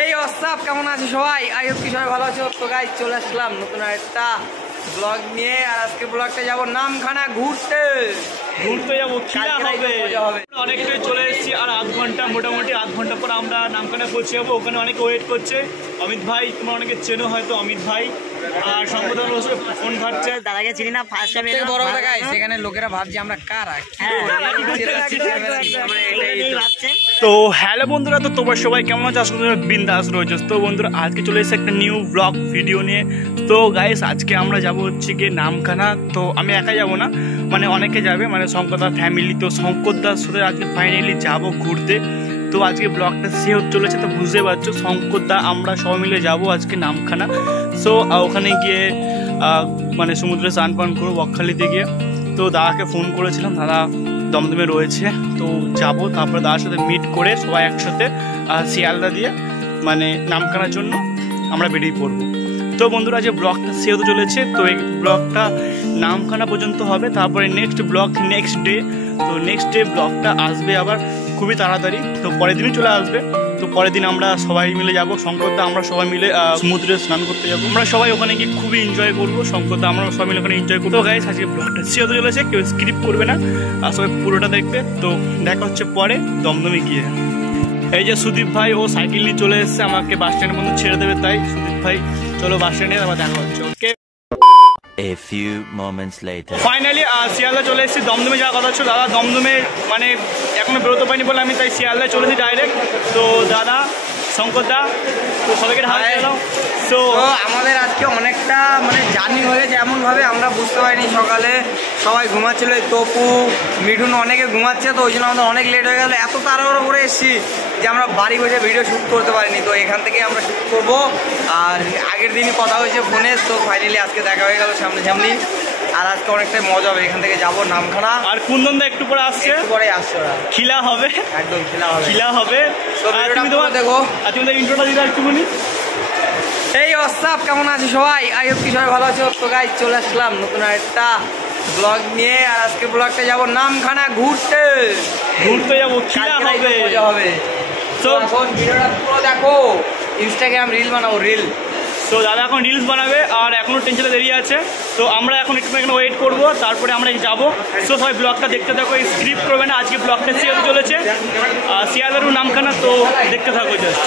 এই হোয়াটসঅ্যাপ কেমন আছে সবাই? আই হোপ কি সবাই ভালো আছো। তো গাইস চলে আসলাম নতুন একটা ব্লগ নিয়ে। আর আজকে ব্লগটা যাবো নামখানা ঘুরতে যাবো। খিলা হবে অনেকটাই চলে এসেছি। আর মোটামুটি আধ ঘন্টা পর আমরা নামখানা পৌঁছে যাবো। ওখানে অনেকে ওয়েট করছে। অমিত ভাই তোমার অনেকে চেনো হয়তো, অমিত ভাই। আর সংবাদ ফোন ঘাটছে, দাদাকে চিনি না। ফার্স্ট টাইম থেকে বড় কথা গাইস, সেখানে লোকেরা ভাবছে আমরা কারা। তো হ্যালো বন্ধুরা, তো তোমরা সবাই কেমন আছো? আজকে বিন্দাস রয়েছে। তো বন্ধুরা আজকে চলে এসেছে একটা নিউ ব্লগ ভিডিও নিয়ে। তো গাইস আজকে আমরা যাবো হচ্ছে গিয়ে নামখানা। তো আমি একা যাবো না, মানে অনেকে যাবে, মানে শঙ্করদার ফ্যামিলি। তো শঙ্করদার সাথে আজকে ফাইনালি যাবো ঘুরতে। তো আজকে ব্লগটা শেষ চলেছে, তো বুঝতে পারছো শঙ্করদা আমরা সবাই মিলে যাবো আজকে নামখানা। সো ওখানে গিয়ে মানে সমুদ্রে স্নান পান করবো বকখালিতে গিয়ে। তো দাদাকে ফোন করেছিলাম, দাদা দমদমে রয়েছে। তো যাবো, তারপরে দাদার সাথে মিট করে সবাই একসাথে শিয়ালদা দিয়ে মানে নামখানার জন্য আমরা বেরিয়ে পড়বো। তো বন্ধুরা যে ব্লগটা শেষ হতে চলেছে, তো এই ব্লগটা নামখানা পর্যন্ত হবে। তারপরে নেক্সট ব্লগ নেক্সট ডে। তো নেক্সট ডে ব্লগটা আসবে আবার খুবই তাড়াতাড়ি। তো পরের দিনই চলে আসবে। তো পরের দিন আমরা সবাই মিলে যাবো শঙ্করদা, আমরা সবাই মিলে সমুদ্রে স্নান করতে যাবো। আমরা সবাই ওখানে গিয়ে খুবই এনজয় করবো। শঙ্করদা আমরা সবাই মিলে ওখানে এনজয় করবো। তো গাইস আজকে ব্লগটা শেষ হতে চলেছে, কেউ স্কিপ করবে না আর সবাই পুরোটা দেখবে। তো দেখা হচ্ছে পরে দমদমে গিয়ে। এই যে সুদীপ ভাই ও সাইকেল নিয়ে চলে এসছে, আমাকে বাস স্ট্যান্ডের মধ্যে ছেড়ে দেবে। তাই সুদীপ ভাই চলো বাস স্ট্যান্ডে, আবার দেখা হচ্ছে। ওকে। A few moments later. Finally Sealdah চলে এসেছি। দমদমে যাওয়ার কথা ছিল, দাদা দমদমে মানে এখনো বেরোতে পারিনি বলে আমি তাই শিয়ালদায় চলেছি ডাইরেক্ট। তো দাদা শঙ্করদা তো সবাইকে ঢাকা গেলাম। তো আমাদের আজকে অনেকটা মানে জার্নি হয়ে গেছে এমনভাবে আমরা বুঝতে পারিনি। সকালে সবাই ঘুমাচ্ছিল, তপু মিঠুন অনেকে ঘুমাচ্ছে, তো ওই জন্য আমাদের অনেক লেট হয়ে গেল। এত তাড়াহুড়ো করে এসেছি যে আমরা বাড়ি বসে ভিডিও শ্যুট করতে পারিনি। তো এখান থেকে আমরা শ্যুট করবো। আর আগের দিনই কথা হয়েছে ফোনে, তো ফাইনালি আজকে দেখা হয়ে গেল সামনাসামনি। আর আজকে অনেকটাই মজা হবে। এখান থেকে যাবো নামখানা। আর কুন্দনদা একটু পরে আসছে, পরে আসছে ওরা। খিলা হবে, একদম খিলা হবে। তুমি তোমার দেখো আর তুমি ইন্ট্রোটা দিতে একটুখানি। এই হোয়াটসঅ্যাপ কেমন আছে সবাই? আই হোপ কি সবাই ভালো আছো। তো গাইস চলে আসলাম নতুন একটা ব্লগ নিয়ে। আর আজকে ব্লগটা যাবো নামখানা ঘুরতে যাবো। খিলা হবে। তো এখন ভিডিওটা পুরো দেখো, ইনস্টাগ্রাম রিল বানাবো রিল। তো দাদা এখন রিলস বানাবে আর এখনো টেনশনে দেরি আছে। তো আমরা এখন একটু এখানে ওয়েট করবো, তারপরে আমরা যাবো। তো সবাই ব্লগটা দেখতে থাকো, স্ক্রিপ্ট করবে না। আজকে ব্লগটা শেয়ার চলেছে শিয়ালদারু নামখানা, তো দেখতে থাকো জাস্ট।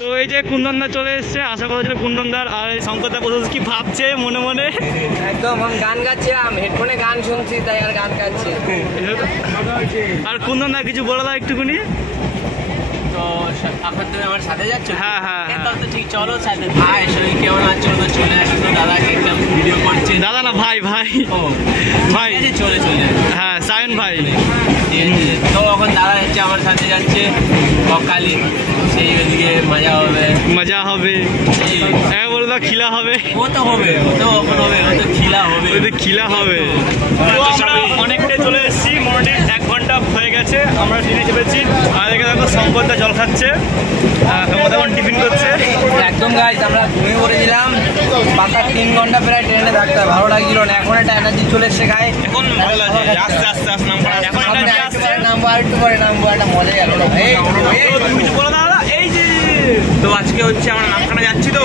তো এই যে কুন্দনদা চলে এসছে, আশা করা ছিল কুন্দনদার। আর শঙ্করদা বসে কি ভাবছে মনে মনে। একদম আমি গান গাচ্ছিলাম, হেডফোনে গান শুনছি, তাই আর গান গাচ্ছি। আর কুন্দনদা কিছু বলে দাও একটুখানি। তো এখন তুমি আমার সাথে যাচ্ছ? হ্যাঁ হ্যাঁ তো ঠিক চলো সাথে। ভাই শরীর কেমন আছে? তো চলে আসছো, দাদাকে একটা ভিডিও করছে। দাদা না ভাই ভাই ও ভাই চলে হ্যাঁ সায়ন ভাই। তো এখন দাদা যাচ্ছে, আমার সাথে যাচ্ছে বকখালি। সেই ওদিকে মজা হবে। হ্যাঁ বলে দাও খিলা হবে। ও তো হবে, ও তো এখন হবে, ও তো খিলা হবে। তো আমরা অনেকটাই চলে এসেছি, মোটামুটি 1 ঘন্টা হয়ে গেছে আমরা ট্রেনে চেপেছি। আর এখানে দেখো শঙ্করদা জল খাচ্ছে, এখন টিফিন করছে। একদম গাইস আমরা ঘুমিয়ে পড়েছিলাম, 3 ঘন্টা প্রায় ট্রেনে থাকতে হয়, ভালো লাগছিল না। এখন একটা এনার্জি চলে এসছে গায়ে, এখন ভালো লাগে। আস্তে আস্তে নামখানা এখন এনার্জি আসছে। নামবো আর একটু পরে নামবো, একটা মজা গেল। তুমি কিছু বলো দাদা। এই যে তো আজকে হচ্ছে আমরা নামখানা যাচ্ছি। তো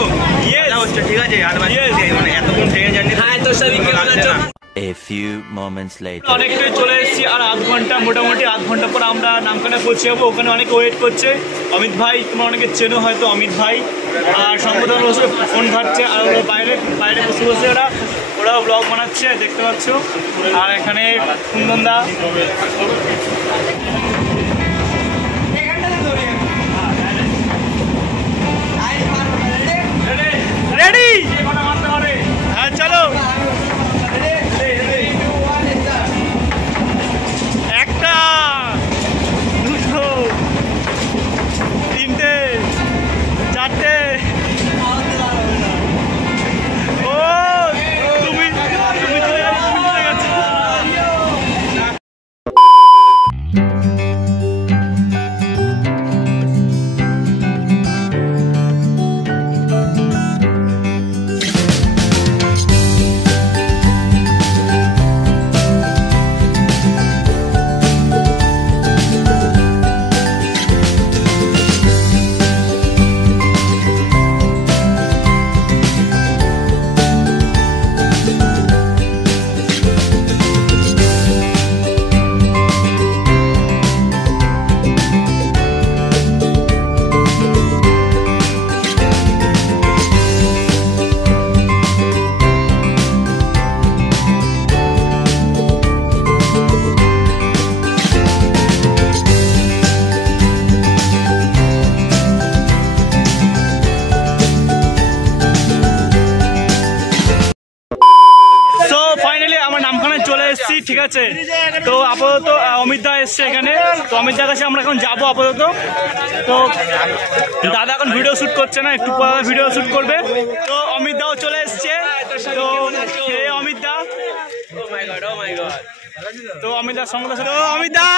হচ্ছে ঠিক আছে, আর মানে এতক্ষণ ট্রেনে জার্নি। হ্যাঁ তো সবই A few moments later. অনেকটাই চলে এসেছি। আর মোটামুটি আধ ঘন্টা পর আমরা নামখানা পৌঁছে যাবো। ওখানে অনেকে ওয়েট করছে। অমিত ভাই তোমার অনেকে চেনো হয়তো, অমিত ভাই। আর সংবাদ বসে ফোন ঘাটছে। আর ওরা বাইরে বসে ওরা ব্লগ বানাচ্ছে, দেখতে পাচ্ছ। আর এখানে কুন্দনদা ঠিক আছে, তো আপাতত অমিত দা এসছে এখানে, তো অমিত দার কাছে আমরা এখন যাবো আপাতত। তো দাদা এখন ভিডিও শুট করছে না, একটু পরে ভিডিও শুট করবে। তো অমিত দাও চলে এসছে, তো অমিত দা, তো অমিত দার সঙ্গে তো অমিত দা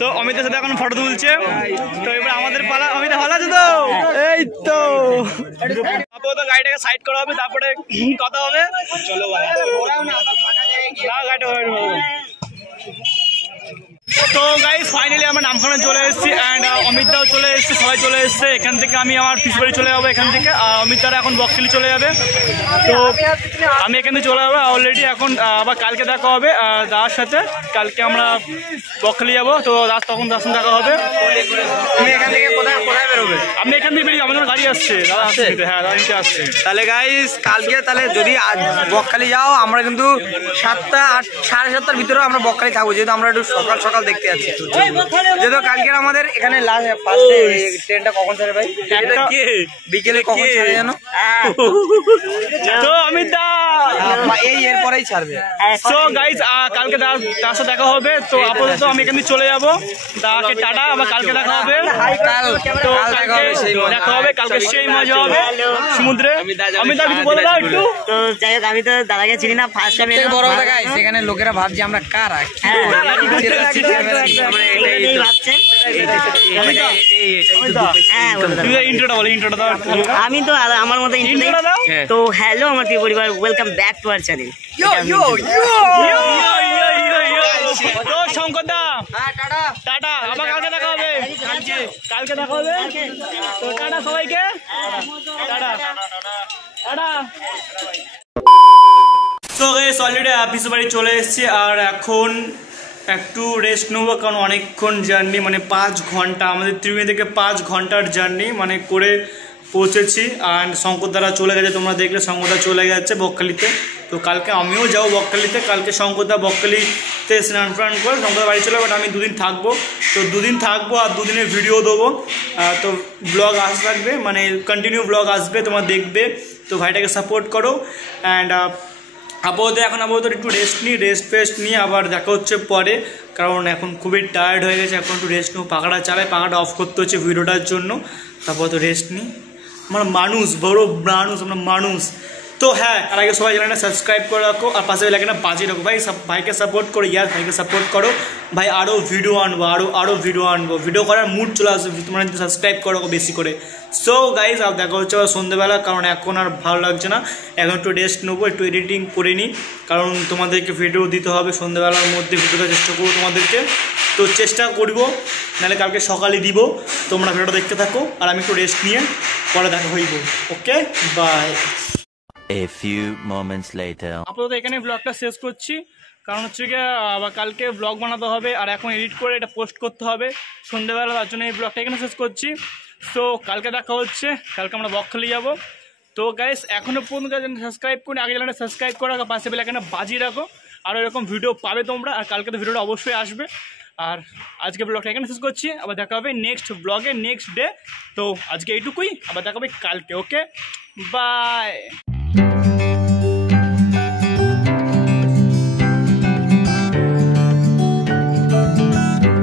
তো অমিতের সাথে এখন ফটো তুলছে। তো এবার আমাদের পালা। অমিত ভালো আছে তো? এই তো আপাতত গাড়িটাকে সাইড করা হবে, তারপরে কথা হবে। চলো তো গাইস ফাইনালি আমরা নামখানা চলে এসেছি অ্যান্ড অমিত দাও চলে এসছে, সবাই চলে এসছে। এখান থেকে আমি আমার পিসবাড়ি চলে যাবো এখান থেকে, অমিত দারা এখন বকখালি চলে যাবে। তো আমি এখান থেকে চলে যাবো অলরেডি। এখন আবার কালকে দেখা হবে দাদার সাথে, কালকে আমরা বকখালি যাবো। তো দাস তখন দাস দেখা হবে। তুমি এখান থেকে কোথায় বেরোবে? আমি এখান থেকে বেরিয়ে আমাদের গাড়ি আসছে, দাদা আসছে। হ্যাঁ দাদা নিতে আসছে। তাহলে গাইস কালকে তাহলে যদি আজ বকখালি যাও, আমরা কিন্তু 7টা 7:30টার ভিতরে আমরা বকখালি থাকবো, যেহেতু আমরা একটু সকাল সকাল দেখতে যাচ্ছি। যেহেতু কালকে আমাদের এখানে ফার্স্টে ট্রেনটা কখন ছাড়ে ভাই? বিকেলে কখন ছাড়ে জানো? তো অমিত দা এরপরেই ছাড়বে। তো গাইস কালকে তার সাথে দেখা হবে। তো আপাতত আমি এখানে চলে যাবো, দাদাকে টাটা, আবার কালকে দেখা হবে। তো দেখা হবে কালকে, সেই মজা হবে সমুদ্রে। অমিত দা কিছু বলে দাও একটু। তো যাই হোক, আমি তো দাদাকে চিনি না, ফার্স্ট টাইম বড় কথা গাইস, সেখানে লোকেরা ভাবছে আমরা কারা, আমি তো আমার মতো তো হ্যালো আমার প্রিয় পরিবার, welcome back to our channel. তো শঙ্কর দা টাটা, আবার কালকে দেখা হবে। কালকে দেখা হবে। তো টাটা সবাইকে, টাটা টাটা। তো অলরেডি অফিস বাড়ি চলে এসেছি, আর এখন একটু রেস্ট নেবো, কারণ অনেকক্ষণ জার্নি, মানে 5 ঘন্টা আমাদের ত্রিবেণী থেকে 5 ঘন্টার জার্নি মানে করে পৌঁছেছি। আর শঙ্কর দ্বারা চলে গেছে, তোমরা দেখলে শঙ্কর দা চলে গেছে বকখালিতে। তো কালকে আমিও যাবো বকখালিতে। কালকে শঙ্কর দা বকখালিতে স্নান ফান করে শঙ্কর বাড়ি চলে, বাট আমি 2 দিন থাকবো। তো 2 দিন থাকবো আর 2 দিনের ভিডিও দেবো। তো ব্লগ আসতে থাকবে, মানে কন্টিনিউ ব্লগ আসবে, তোমরা দেখবে। তো ভাইটাকে সাপোর্ট করো। অ্যান্ড আপাতত একটু রেস্ট ফেস্ট নিয়ে আবার দেখা হচ্ছে পরে, কারণ এখন খুবই টায়ার্ড হয়ে গেছে। এখন একটু রেস্ট নেবো, পাখাটা চালাই, পাখাটা অফ করতে হচ্ছে ভিডিওটার জন্য। তারপর তো রেস্ট নিই, আমরা মানুষ, বড় মানুষ, আমরা মানুষ। তো হ্যাঁ, আর আগে সবাই চ্যানেলটা সাবস্ক্রাইব করে রাখো, আর পাশে বেলাইকনটা বাজিয়ে রাখো। ভাই ভাইকে সাপোর্ট করো, ভাইকে সাপোর্ট করো ভাই। আরও ভিডিও আনবো, আরও ভিডিও আনবো, ভিডিও করার মুড চলে আসবে তোমরা যদি সাবস্ক্রাইব করো বেশি করে। সো গাইজ আর দেখা হচ্ছে সন্ধ্যেবেলা, কারণ এখন আর ভালো লাগছে না। এখন একটু রেস্ট নেবো, একটু এডিটিং করে নিই, কারণ তোমাদেরকে ভিডিও দিতে হবে সন্ধ্যেবেলার মধ্যে, ভিডিওটা চেষ্টা করবো তোমাদেরকে। তো চেষ্টা করবো, নাহলে কালকে সকালে দিব। তোমরা ভিডিওটা দেখতে থাকো, আর আমি একটু রেস্ট নিয়ে পরে দেখা হইব। ওকে, by. A few moments later. আপাতত এখানে ব্লগটা শেষ করছি, কারণ হচ্ছে গিয়ে আবার কালকে ব্লগ বানাতে হবে, আর এখন এডিট করে এটা পোস্ট করতে হবে সন্ধ্যেবেলা। তার জন্য এই ব্লগটা এখানে শেষ করছি। সো কালকে দেখা হচ্ছে, কালকে আমরা বকখালি যাবো। তো গাইস এখনও পর্যন্ত সাবস্ক্রাইব করে আগে চ্যানেলটা সাবস্ক্রাইব করে রাখো, পাশে বেলাইকনটা বাজিয়ে রাখো, আর এরকম ভিডিও পাবে তোমরা। আর কালকে তো ভিডিওটা অবশ্যই আসবে। আর আজকে ব্লগটা এখানে শেষ করছি, আবার দেখা হবে নেক্সট ব্লগে, নেক্সট ডে। তো আজকে এইটুকুই, আবার দেখা হবে কালকে। ওকে, বাই।